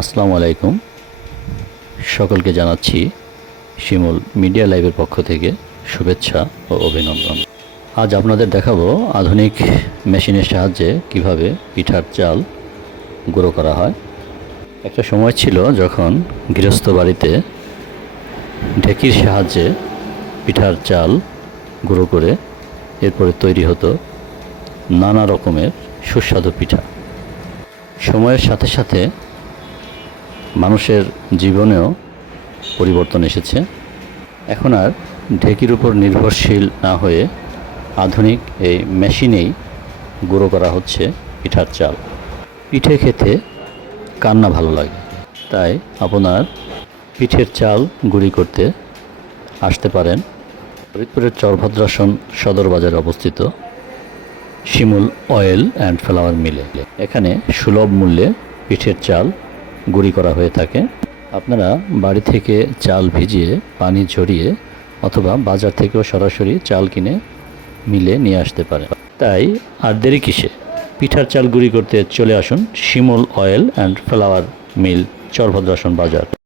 আসসালামু আলাইকুম। সকলকে জানাচ্ছি শিমুল মিডিয়া লাইভের পক্ষ থেকে শুভেচ্ছা ও অভিনন্দন। আজ আপনাদের দেখাবো আধুনিক মেশিনের সাহায্যে কীভাবে পিঠার চাল গুঁড়ো করা হয়। একটা সময় ছিল যখন গৃহস্থ বাড়িতে ঢেকির সাহায্যে পিঠার চাল গুঁড়ো করে এরপরে তৈরি হতো নানা রকমের সুস্বাদু পিঠা। সময়ের সাথে সাথে মানুষের জীবনেও পরিবর্তন এসেছে। এখন আর ঢেকির উপর নির্ভরশীল না হয়ে আধুনিক এই মেশিনেই গুঁড়ো করা হচ্ছে পিঠার চাল। পিঠে খেতে কান্না ভালো লাগে, তাই আপনার পিঠের চাল গুঁড়ি করতে আসতে পারেন। ফরিদপুরের চরভদ্রাসন সদর বাজারে অবস্থিত শিমুল অয়েল অ্যান্ড ফ্লাওয়ার মিলে। এখানে সুলভ মূল্যে পিঠের চাল গুঁড়ি করা হয়ে থাকে। আপনারা বাড়ি থেকে চাল ভিজিয়ে, পানি ঝরিয়ে অথবা বাজার থেকেও সরাসরি চাল কিনে মিলে নিয়ে আসতে পারে তাই আর দেরি কিসে? পিঠার চাল গুঁড়ি করতে চলে আসুন Shimul oil and flower mill, Charbhadrasan বাজার।